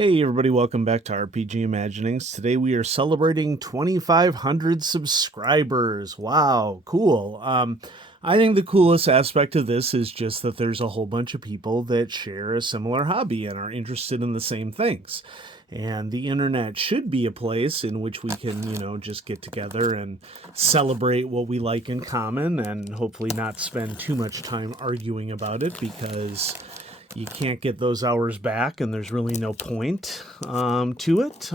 Hey everybody, welcome back to RPG Imaginings. Today we are celebrating 2,500 subscribers. Wow, cool. I think the coolest aspect of this is just that there's a whole bunch of people that share a similar hobby and are interested in the same things. And the internet should be a place in which we can, just get together and celebrate what we like in common and hopefully not spend too much time arguing about it because you can't get those hours back and there's really no point to it.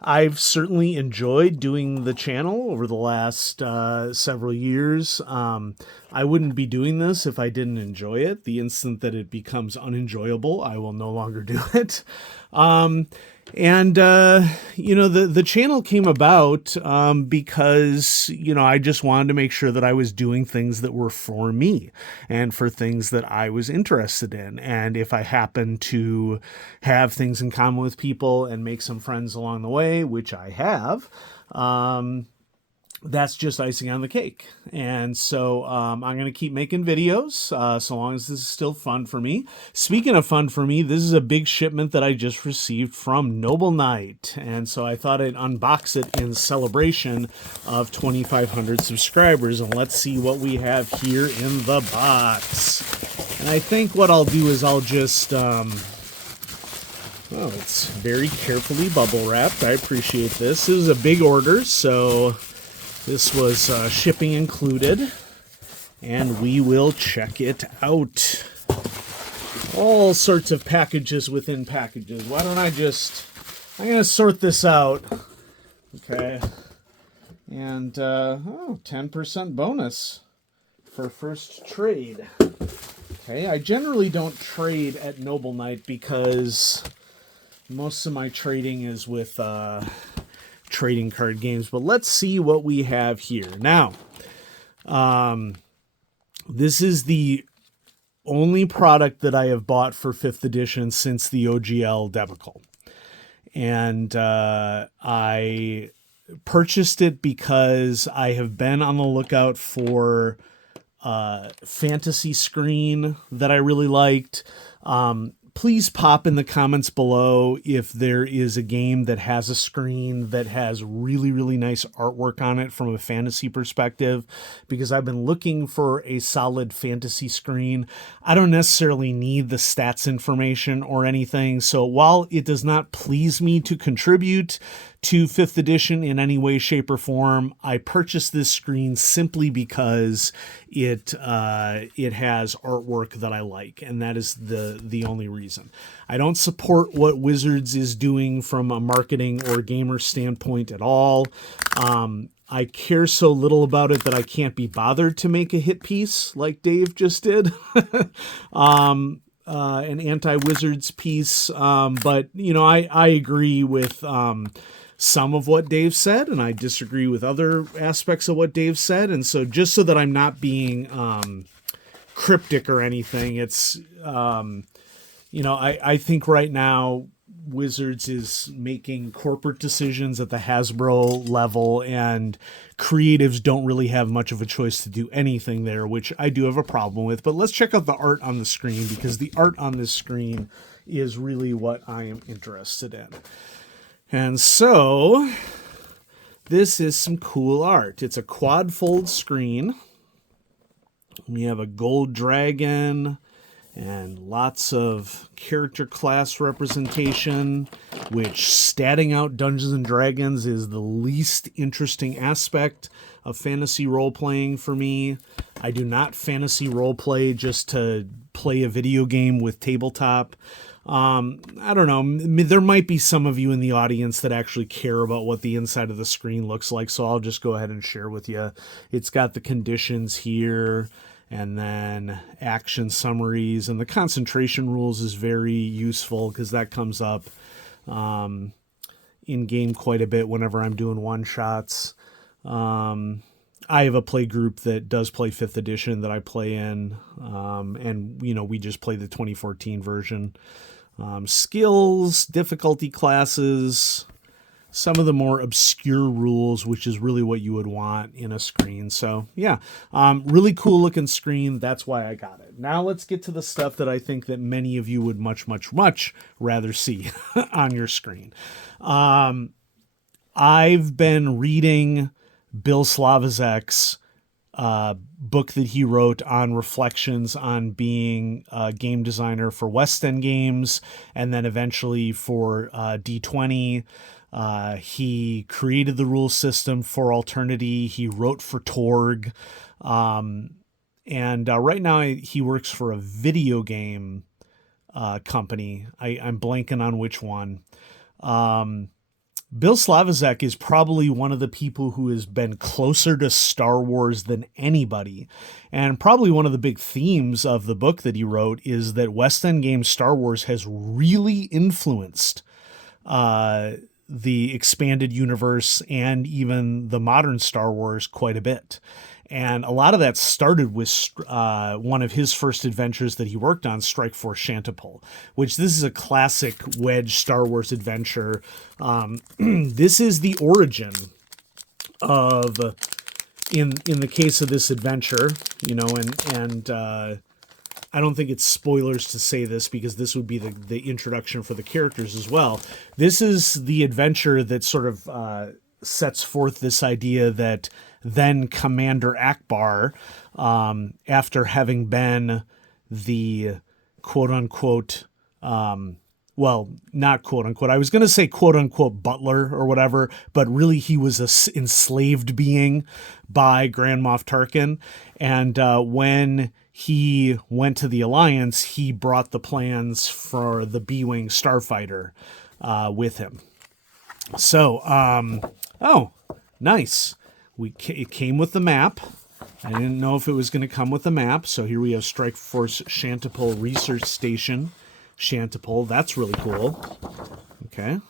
I've certainly enjoyed doing the channel over the last several years. I wouldn't be doing this if I didn't enjoy it. The instant that it becomes unenjoyable, I will no longer do it. The channel came about because, I just wanted to make sure that I was doing things that were for me and for things that I was interested in. And if I happen to have things in common with people and make some friends along the way, which I have, that's just icing on the cake. And so I'm going to keep making videos so long as this is still fun for me. Speaking of fun for me, this is a big shipment that I just received from Noble Knight. And so I thought I'd unbox it in celebration of 2,500 subscribers. And let's see what we have here in the box. And I think what I'll do is I'll just... it's very carefully bubble wrapped. I appreciate this. This is a big order, so... This was shipping included, and we will check it out. All sorts of packages within packages. Why don't I'm going to sort this out. Okay. And, 10% bonus for first trade. Okay, I generally don't trade at Noble Knight because most of my trading is with, trading card games, but let's see what we have here. Now, this is the only product that I have bought for 5th edition since the OGL debacle. And I purchased it because I have been on the lookout for a fantasy screen that I really liked. Please pop in the comments below if there is a game that has a screen that has really, really nice artwork on it from a fantasy perspective, because I've been looking for a solid fantasy screen. I don't necessarily need the stats information or anything, so while it does not please me to contribute to 5th edition in any way, shape, or form, I purchased this screen simply because it has artwork that I like, and that is the only reason. I don't support what Wizards is doing from a marketing or gamer standpoint at all. I care so little about it that I can't be bothered to make a hit piece like Dave just did. An anti-Wizards piece. But, I agree with some of what Dave said, and I disagree with other aspects of what Dave said. And so just so that I'm not being cryptic or anything, it's, I think right now Wizards is making corporate decisions at the Hasbro level, and creatives don't really have much of a choice to do anything there, which I do have a problem with. But let's check out the art on the screen, because the art on this screen is really what I am interested in. And so this is some cool art. It's a quad fold screen. We have a gold dragon and lots of character class representation, which statting out Dungeons and Dragons is the least interesting aspect of fantasy role-playing for me. I do not fantasy role-play just to play a video game with tabletop. I don't know, there might be some of you in the audience that actually care about what the inside of the screen looks like, so I'll just go ahead and share with you. It's got the conditions here, and then action summaries, and the concentration rules is very useful because that comes up in game quite a bit whenever I'm doing one-shots. I have a play group that does play 5th edition that I play in, and we just play the 2014 version. Skills, difficulty classes, some of the more obscure rules, which is really what you would want in a screen. So yeah, really cool looking screen. That's why I got it. Now let's get to the stuff that I think that many of you would much, much, much rather see on your screen. I've been reading Bill Slaviczek's book that he wrote on reflections on being a game designer for West End Games and then eventually for D20. He created the rule system for Alternity. He wrote for Torg. And right now he works for a video game company. I'm blanking on which one. Bill Slaviczek is probably one of the people who has been closer to Star Wars than anybody. And probably one of the big themes of the book that he wrote is that West End Games Star Wars has really influenced the expanded universe and even the modern Star Wars quite a bit. And a lot of that started with one of his first adventures that he worked on, Strike Force Shantipole, which this is a classic Wedge Star Wars adventure. This is the origin of, in the case of this adventure, you know, and I don't think it's spoilers to say this because this would be the introduction for the characters as well. This is the adventure that sort of sets forth this idea that then Commander Akbar, after having been the quote-unquote, well, not quote-unquote, I was going to say quote-unquote butler or whatever, but really he was a enslaved being by Grand Moff Tarkin. And when he went to the Alliance, he brought the plans for the B-Wing starfighter with him. So, oh, nice. It came with the map. I didn't know if it was going to come with the map. So here we have Strike Force Shantipole Research Station. Shantipole, that's really cool. Okay.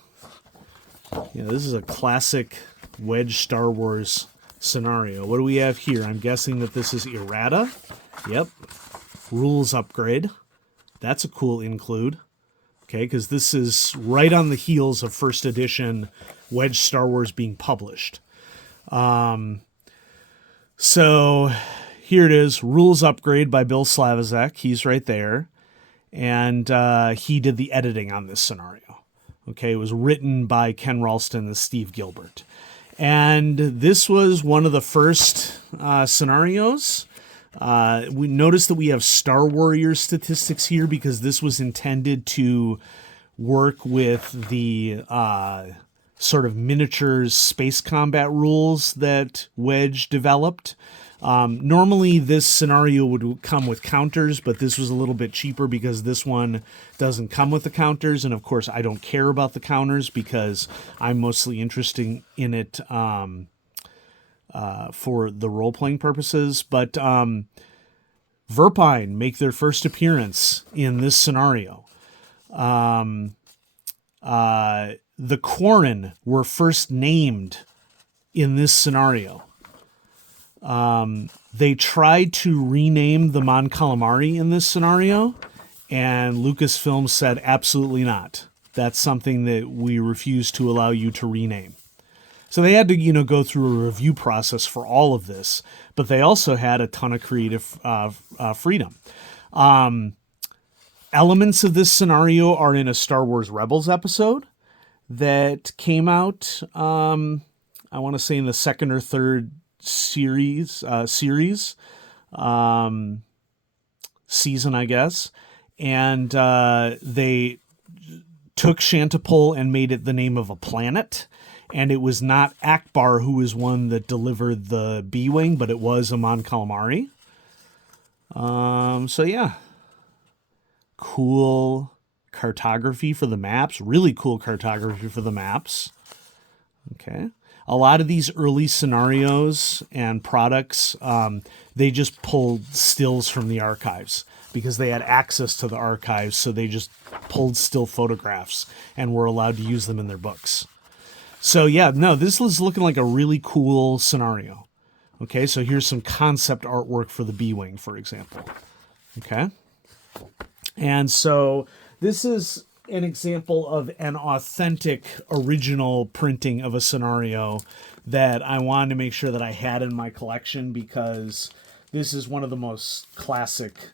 Yeah, this is a classic Wedge Star Wars scenario. What do we have here? I'm guessing that this is errata. Yep. Rules upgrade. That's a cool include. Okay, because this is right on the heels of first edition Wedge Star Wars being published. So here it is, Rules Upgrade by Bill Slaviczek. He's right there. And he did the editing on this scenario. Okay, it was written by Ken Ralston and Steve Gilbert. And this was one of the first scenarios. We notice that we have Star Warrior statistics here because this was intended to work with the sort of miniatures space combat rules that Wedge developed. Normally this scenario would come with counters, but this was a little bit cheaper because this one doesn't come with the counters. And of course, I don't care about the counters because I'm mostly interested in it for the role-playing purposes. But Verpine make their first appearance in this scenario. The Quarren were first named in this scenario. They tried to rename the Mon Calamari in this scenario, and Lucasfilm said, absolutely not. That's something that we refuse to allow you to rename. So they had to, go through a review process for all of this, but they also had a ton of creative freedom. Elements of this scenario are in a Star Wars Rebels episode that came out, I want to say in the second or third season, I guess. And they took Shantipole and made it the name of a planet. And it was not Akbar who was one that delivered the B-Wing, but it was Mon Calamari. So yeah. Cool cartography for the maps. Really cool cartography for the maps. Okay. A lot of these early scenarios and products, they just pulled stills from the archives because they had access to the archives. So they just pulled still photographs and were allowed to use them in their books. So yeah, no, this is looking like a really cool scenario. Okay, so here's some concept artwork for the B-Wing, for example. Okay. And so this is an example of an authentic original printing of a scenario that I wanted to make sure that I had in my collection, because this is one of the most classic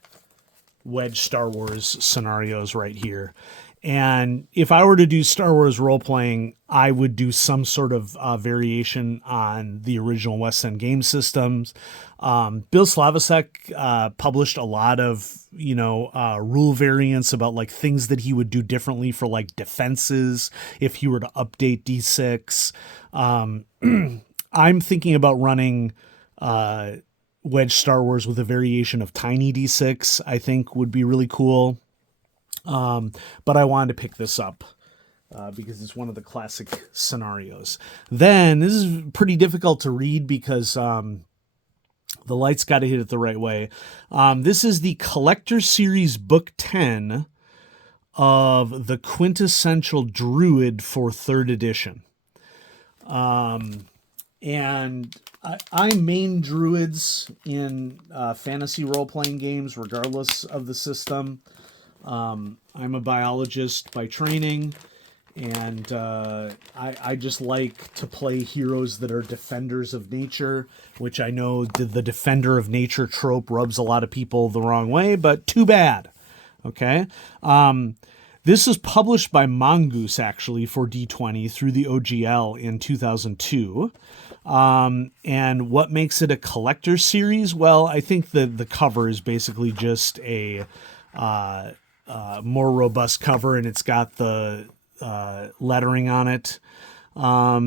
Wedge Star Wars scenarios right here. And if I were to do Star Wars role-playing, I would do some sort of variation on the original West End game systems. Bill Slavicsek published a lot of, rule variants about like things that he would do differently for like defenses if he were to update D6. I'm thinking about running Wedge Star Wars with a variation of Tiny D6. I think would be really cool. But I wanted to pick this up because it's one of the classic scenarios. Then, this is pretty difficult to read because the light's got to hit it the right way. This is the Collector Series Book 10 of the Quintessential Druid for 3rd edition. And I main druids in fantasy role-playing games, regardless of the system. I'm a biologist by training, and I just like to play heroes that are defenders of nature, which I know the defender of nature trope rubs a lot of people the wrong way, but too bad. Okay. This was published by Mongoose, actually, for D20 through the OGL in 2002. And what makes it a collector series? Well, I think the cover is basically just a more robust cover, and it's got the lettering on it. Let's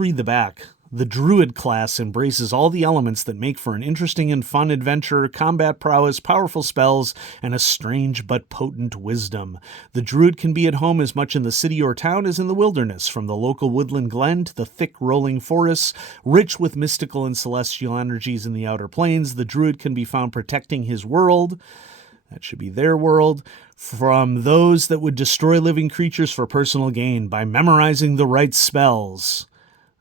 read the back. The Druid class embraces all the elements that make for an interesting and fun adventure, combat prowess, powerful spells, and a strange but potent wisdom. The Druid can be at home as much in the city or town as in the wilderness, from the local woodland glen to the thick rolling forests, rich with mystical and celestial energies in the outer planes. The Druid can be found protecting his world, that should be their world, from those that would destroy living creatures for personal gain by memorizing the right spells.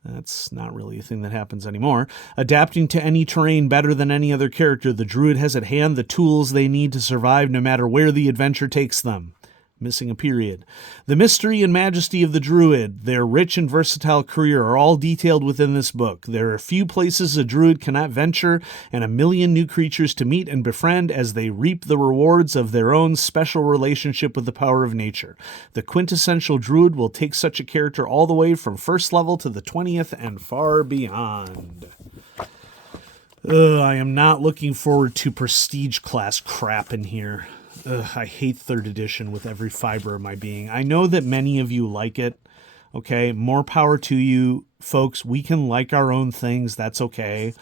That's not really a thing that happens anymore. Adapting to any terrain better than any other character, the Druid has at hand the tools they need to survive no matter where the adventure takes them. Missing a period. The mystery and majesty of the Druid, their rich and versatile career, are all detailed within this book. There are few places a Druid cannot venture, and a million new creatures to meet and befriend as they reap the rewards of their own special relationship with the power of nature. The quintessential Druid will take such a character all the way from first level to the 20th and far beyond. I am not looking forward to prestige class crap in here. I hate 3rd edition with every fiber of my being. I know that many of you like it. Okay, more power to you, folks. We can like our own things. That's okay.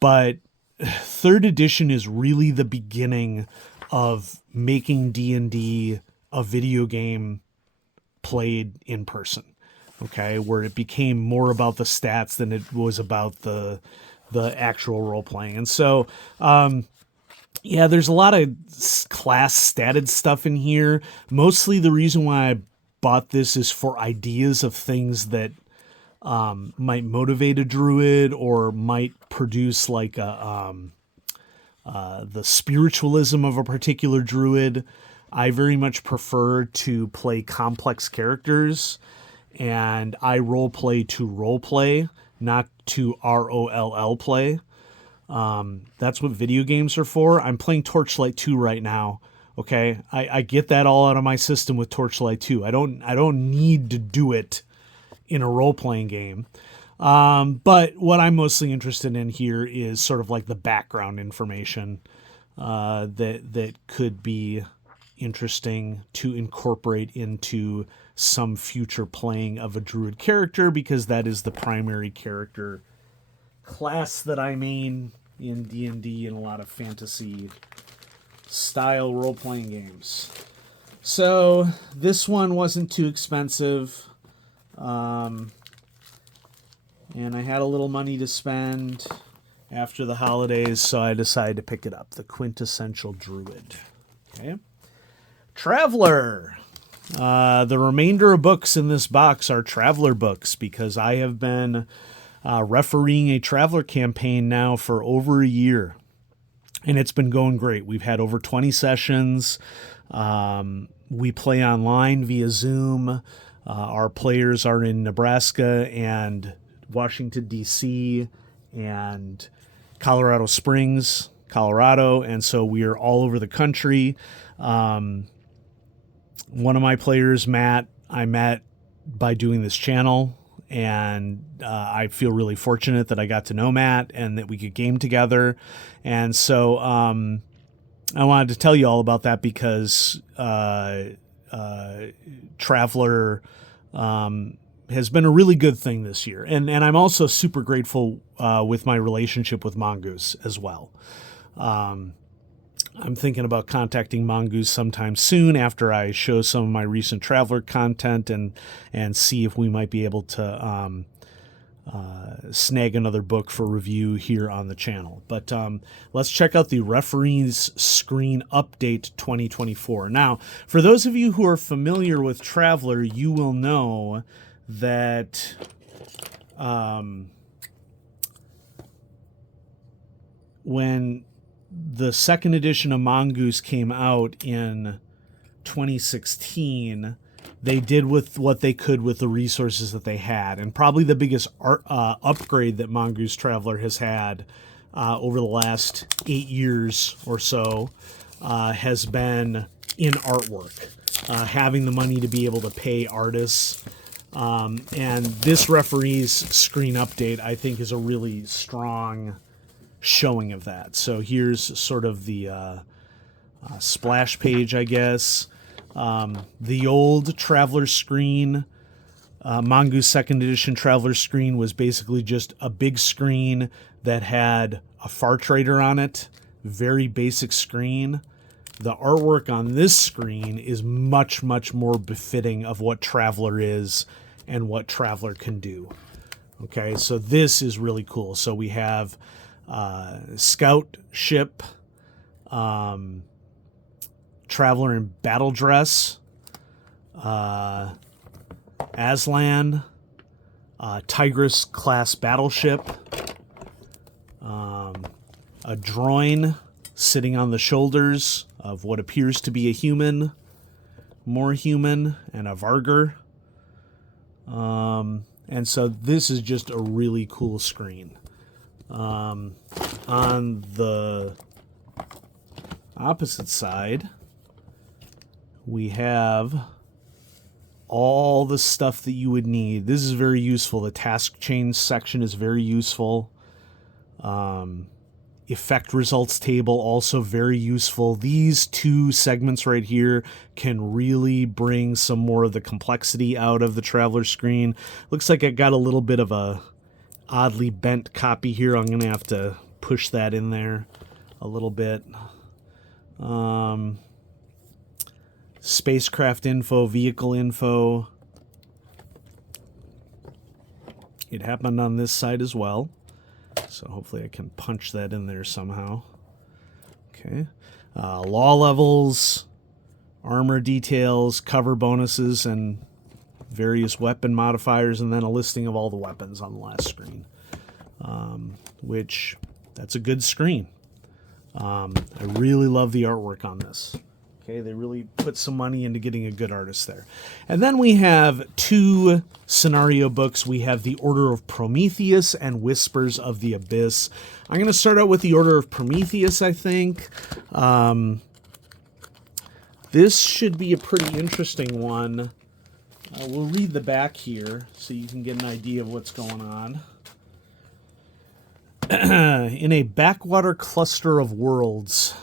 But 3rd edition is really the beginning of making D&D a video game played in person. Okay, where it became more about the stats than it was about the actual role playing. And so, yeah, there's a lot of class statted stuff in here. Mostly the reason why I bought this is for ideas of things that might motivate a druid or might produce like the spiritualism of a particular druid. I very much prefer to play complex characters, and I role play to role play, not to ROLL play. That's what video games are for. I'm playing Torchlight 2 right now. Okay. I get that all out of my system with Torchlight 2. I don't need to do it in a role-playing game. But what I'm mostly interested in here is sort of like the background information, that could be interesting to incorporate into some future playing of a druid character, because that is the primary character class that I main in D&D and a lot of fantasy style role-playing games. So this one wasn't too expensive, and I had a little money to spend after the holidays, so I decided to pick it up. The Quintessential Druid. Okay. Traveler. The remainder of books in this box are Traveler books, because I have been refereeing a Traveler campaign now for over a year. and it's been going great. We've had over 20 sessions. We play online via Zoom. Our players are in Nebraska and Washington, D.C., and Colorado Springs, Colorado, and so we are all over the country. One of my players, Matt, I met by doing this channel, and I feel really fortunate that I got to know Matt and that we could game together. And so I wanted to tell you all about that because Traveler has been a really good thing this year. And I'm also super grateful with my relationship with Mongoose as well. I'm thinking about contacting Mongoose sometime soon after I show some of my recent Traveler content and see if we might be able to snag another book for review here on the channel. But let's check out the Referee's Screen Update 2024. Now, for those of you who are familiar with Traveler, you will know that when the second edition of Mongoose came out in 2016, they did with what they could with the resources that they had. And probably the biggest upgrade that Mongoose Traveler has had over the last 8 years or so has been in artwork, having the money to be able to pay artists. And this Referee's Screen Update, I think, is a really strong showing of that. So here's sort of the splash page, I guess. The old Traveler screen, Mongoose second edition Traveler screen, was basically just a big screen that had a far trader on it. Very basic screen. The artwork on this screen is much, much more befitting of what Traveler is and what Traveler can do. Okay, so this is really cool. So we have scout ship, Traveler in battle dress, Aslan, Tigris class battleship, a droid sitting on the shoulders of what appears to be a human, more human, and a Vargur. And so this is just a really cool screen. On the opposite side, we have all the stuff that you would need. This is very useful. The task change section is very useful. Effect results table, also very useful. These two segments right here can really bring some more of the complexity out of the Traveler screen. Looks like I got a little bit of a oddly bent copy here. I'm going to have to push that in there a little bit. Spacecraft info, vehicle info. It happened on this side as well. So hopefully I can punch that in there somehow. Okay. Law levels, armor details, cover bonuses, and various weapon modifiers, and then a listing of all the weapons on the last screen. Which, that's a good screen. I really love the artwork on this. Okay, they really put some money into getting a good artist there. And then we have two scenario books. We have The Order of Prometheus and Whispers of the Abyss. I'm going to start out with The Order of Prometheus, I think. This should be a pretty interesting one. We'll read the back here so you can get an idea of what's going on. In a backwater cluster of worlds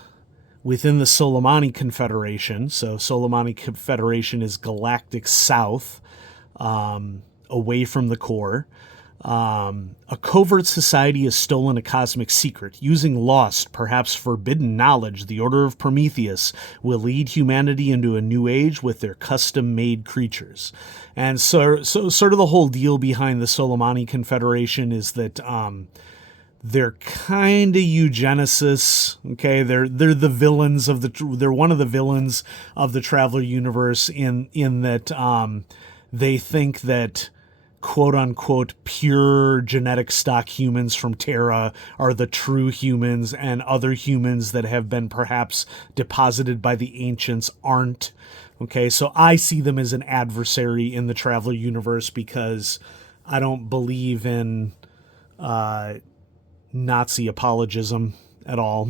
within the Solomani Confederation, so Solomani Confederation is galactic south, away from the core, a covert society has stolen a cosmic secret. Using lost, perhaps forbidden knowledge, the Order of Prometheus will lead humanity into a new age with their custom-made creatures. And so sort of the whole deal behind the Solomani Confederation is that they're kind of eugenicists. Okay, they're the villains of they're one of the villains of the Traveler universe in that they think that quote unquote pure genetic stock humans from Terra are the true humans, and other humans that have been perhaps deposited by the ancients aren't. Okay, so I see them as an adversary in the Traveler universe because I don't believe in Nazi apologism at all.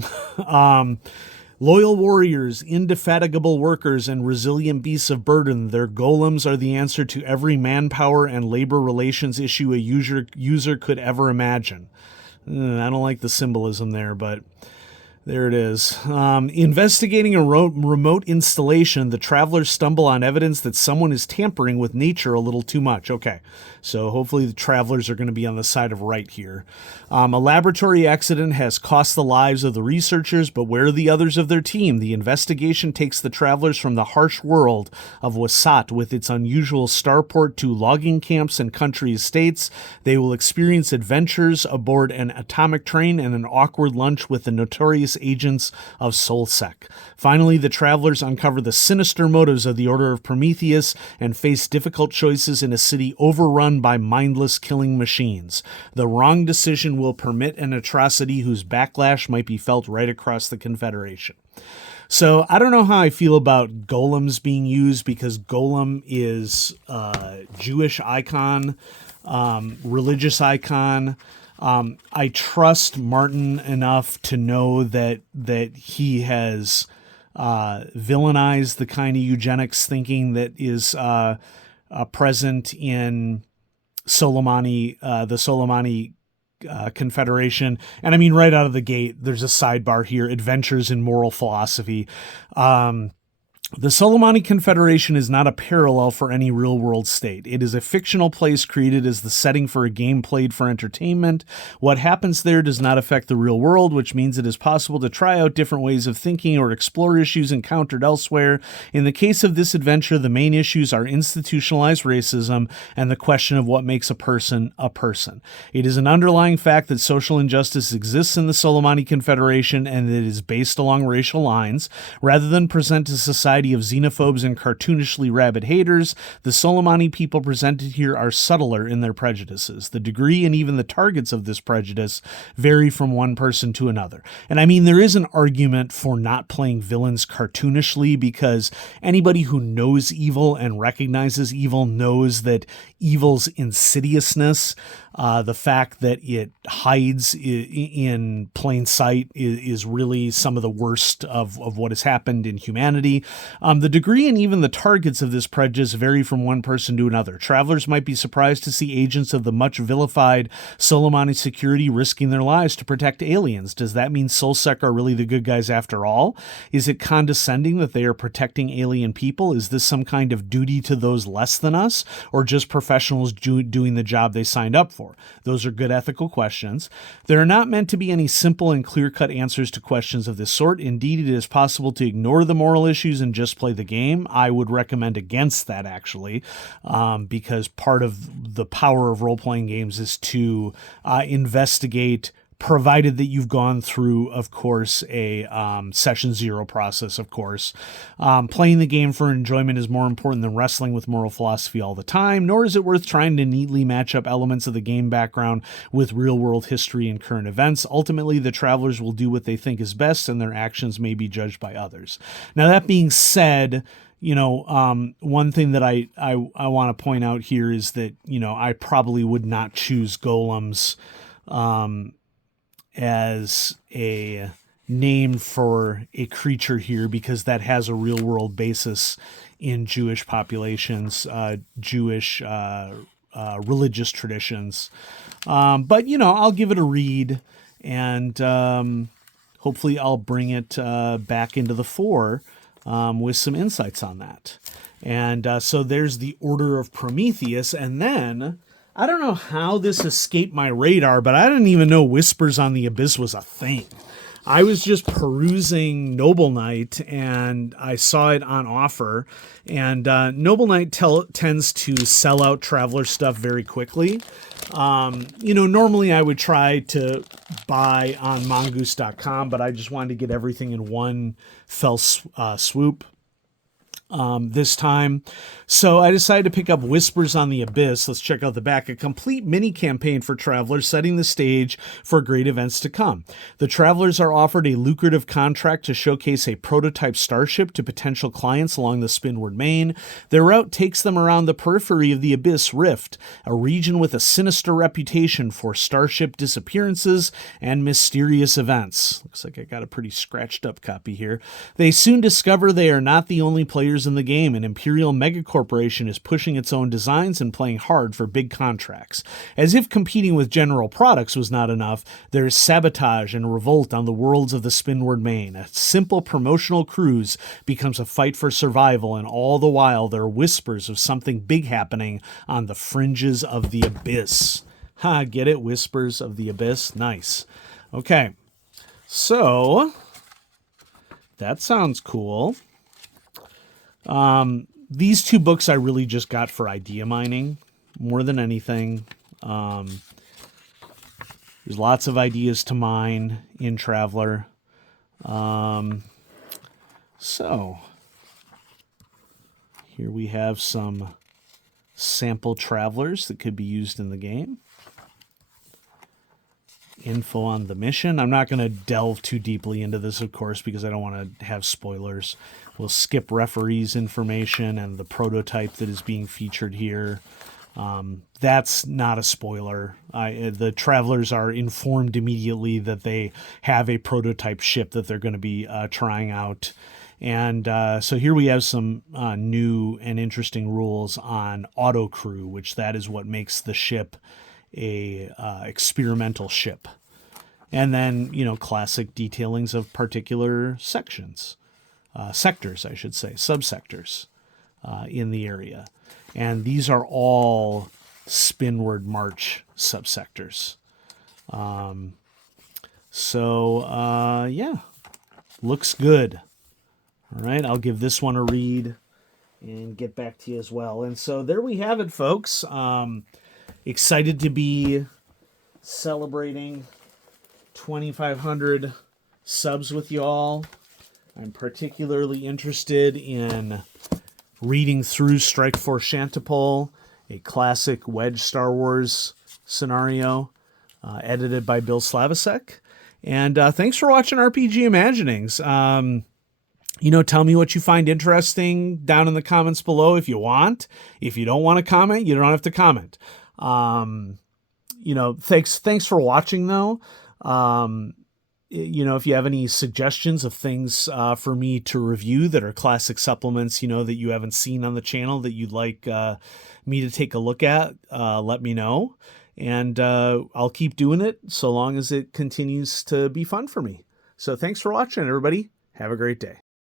Loyal warriors, indefatigable workers, and resilient beasts of burden, their golems are the answer to every manpower and labor relations issue a user could ever imagine. I don't like the symbolism there, but there it is. Investigating a remote installation, the travelers stumble on evidence that someone is tampering with nature a little too much. Okay, so hopefully the travelers are going to be on the side of right here. A laboratory accident has cost the lives of the researchers, but where are the others of their team? The investigation takes the travelers from the harsh world of Wasat with its unusual starport to logging camps and country estates. They will experience adventures aboard an atomic train and an awkward lunch with the notorious agents of Solsec. Finally, the travelers uncover the sinister motives of the Order of Prometheus and face difficult choices in a city overrun by mindless killing machines. The wrong decision will permit an atrocity whose backlash might be felt right across the Confederation. So I don't know how I feel about golems being used, because golem is a Jewish icon, religious icon. I trust Martin enough to know that he has villainized the kind of eugenics thinking that is present in Soleimani, the Soleimani Confederation. And I mean, right out of the gate, there's a sidebar here: Adventures in Moral Philosophy. The Soleimani Confederation is not a parallel for any real-world state. It is a fictional place created as the setting for a game played for entertainment. What happens there does not affect the real world, which means it is possible to try out different ways of thinking or explore issues encountered elsewhere. In the case of this adventure, the main issues are institutionalized racism and the question of what makes a person a person. It is an underlying fact that social injustice exists in the Soleimani Confederation and that it is based along racial lines. Rather than present a society of xenophobes and cartoonishly rabid haters, the Soleimani people presented here are subtler in their prejudices. The degree and even the targets of this prejudice vary from one person to another. And I mean, there is an argument for not playing villains cartoonishly, because anybody who knows evil and recognizes evil knows that evil's insidiousness, the fact that it hides in plain sight, is really some of the worst of what has happened in humanity. The degree and even the targets of this prejudice vary from one person to another. Travelers might be surprised to see agents of the much vilified Soleimani security risking their lives to protect aliens. Does that mean Solsec are really the good guys after all? Is it condescending that they are protecting alien people? Is this some kind of duty to those less than us, or just professionals doing the job they signed up for? Those are good ethical questions. There are not meant to be any simple and clear-cut answers to questions of this sort. Indeed, it is possible to ignore the moral issues and just play the game. I would recommend against that, actually, because part of the power of role-playing games is to investigate, provided that you've gone through, of course, a session zero process, of course. Playing the game for enjoyment is more important than wrestling with moral philosophy all the time, nor is it worth trying to neatly match up elements of the game background with real-world history and current events. Ultimately, the travelers will do what they think is best, and their actions may be judged by others. Now, that being said, one thing that I want to point out here is that, I probably would not choose golems as a name for a creature here, because that has a real world basis in Jewish populations, Jewish religious traditions. But I'll give it a read, and hopefully I'll bring it back into the fore with some insights on that. And so there's the Order of Prometheus, and then I don't know how this escaped my radar, but I didn't even know Whispers on the Abyss was a thing. I was just perusing Noble Knight, and I saw it on offer. And Noble Knight tends to sell out Traveler stuff very quickly. Normally I would try to buy on mongoose.com, but I just wanted to get everything in one fell swoop. this time. So I decided to pick up Whispers on the Abyss. Let's check out the back. A complete mini campaign for travelers, setting the stage for great events to come. The travelers are offered a lucrative contract to showcase a prototype starship to potential clients along the Spinward Main. Their route takes them around the periphery of the Abyss Rift, a region with a sinister reputation for starship disappearances and mysterious events. Looks like I got a pretty scratched up copy here. They soon discover they are not the only players in the game. An Imperial megacorporation is pushing its own designs and playing hard for big contracts. As if competing with general products was not enough, there is sabotage and revolt on the worlds of the Spinward Main. A simple promotional cruise becomes a fight for survival, and all the while there are whispers of something big happening on the fringes of the Abyss. Ha, get it? Whispers of the Abyss? Nice. Okay, so that sounds cool. These two books I really just got for idea mining more than anything. There's lots of ideas to mine in Traveler. So here we have some sample travelers that could be used in the game. Info on the mission. I'm not going to delve too deeply into this, of course, because I don't want to have spoilers. We'll skip referees information and the prototype that is being featured here. That's not a spoiler. The travelers are informed immediately that they have a prototype ship that they're going to be trying out. And so here we have some new and interesting rules on auto crew, which that is what makes the ship a experimental ship. And then, classic detailings of particular sectors, I should say, subsectors in the area. And these are all Spinward March subsectors. Yeah, looks good. All right, I'll give this one a read and get back to you as well. And so there we have it, folks. Excited to be celebrating 2,500 subs with you all. I'm particularly interested in reading through Strike Force Shantipole, a classic Wedge Star Wars scenario, edited by Bill Slavisek. And thanks for watching RPG Imaginings. Tell me what you find interesting down in the comments below if you want. If you don't want to comment, you don't have to comment. Thanks for watching though. If you have any suggestions of things for me to review that are classic supplements, that you haven't seen on the channel that you'd like me to take a look at, let me know. And I'll keep doing it so long as it continues to be fun for me. So thanks for watching, everybody. Have a great day.